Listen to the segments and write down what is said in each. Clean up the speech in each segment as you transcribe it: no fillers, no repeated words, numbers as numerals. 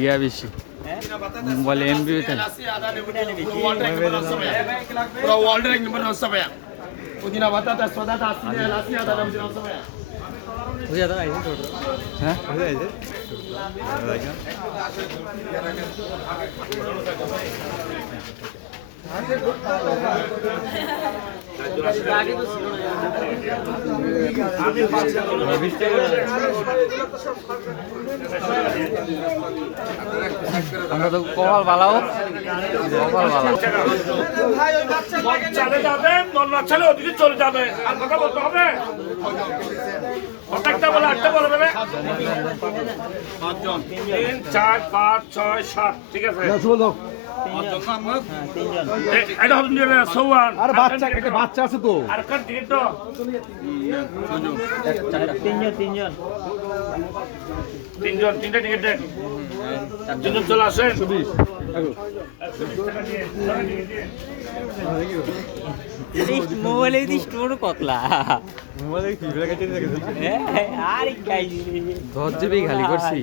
ইয়া বেশি বলে এমবি তে পুরো ওয়ার্ল্ডের এক নম্বর নষ্ট ভাইয়া পুদিনা বাতাটা সদাটা আসলে লাসি আদা নাম নষ্ট ভাইয়া বুঝা দাও আইছে ছোট হ্যাঁ বুঝা আইছে আমরা তো কপাল বালাও কপাল বালা চলে যাবেন নন্না ছেলে ওদিকে চলে যাবে আর কথা বলতে হবে একটা বলে আটটা বলে দেবে 3 4 5 6 7 ঠিক আছে এটা হবে নিয়ে সওয়ান আর বাচ্চা একটা বাচ্চা আছে তো আর কাট টিকিট তো তিনজন তিনটা টিকিট দেন তিনজন চলে আসেন মোবাইলে দিস তোর কতলা মোবাইলে কি ভিডিও কেটে রেখেছে আর গাই 10 জিবি খালি করছি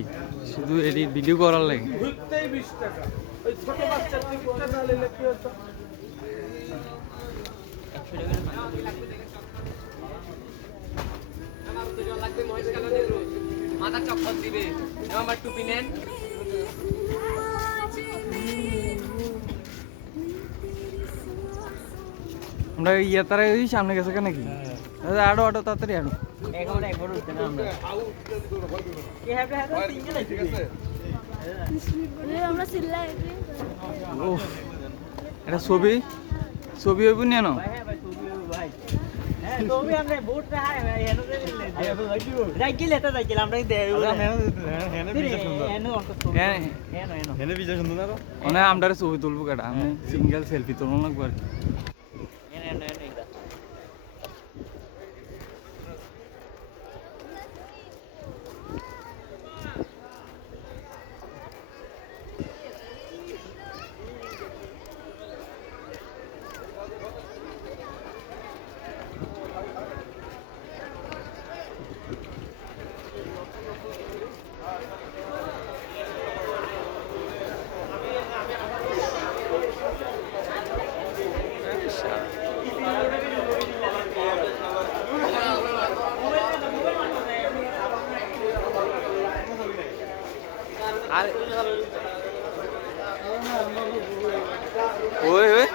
শুধু এডিট ভিডিও করার লাগে ঘুরতেই 20 টাকা ওই ছোট বাচ্চার টিকিটটা তাহলে কি হতো মাথা চক্কর দিবে আমার টুপি নেন আমরা ইয়া তারা ওই সামনে গেছে কেন নাকি আড়ো আড়ো তাড়াতাড়ি আড়ো এখন একবার উঠতে না আমরা কি হবে হ্যাঁ তিনজন আছে আমরা সিল্লাই ও এটা ছবি ছবি হইব নিয়ে নাও ভাই হ্যাঁ তুমি আমরা বোট রে হাই ভাই এনো রে রাইকেল এটা রাইকেল আমরা দেই এনো এনো হেনে বিজয় সুন্দর না মানে আমরা ছবি তুলবো কেটা আমি সিঙ্গেল সেলফি তুলবো লাগবো আর এনো এটা ওই ওই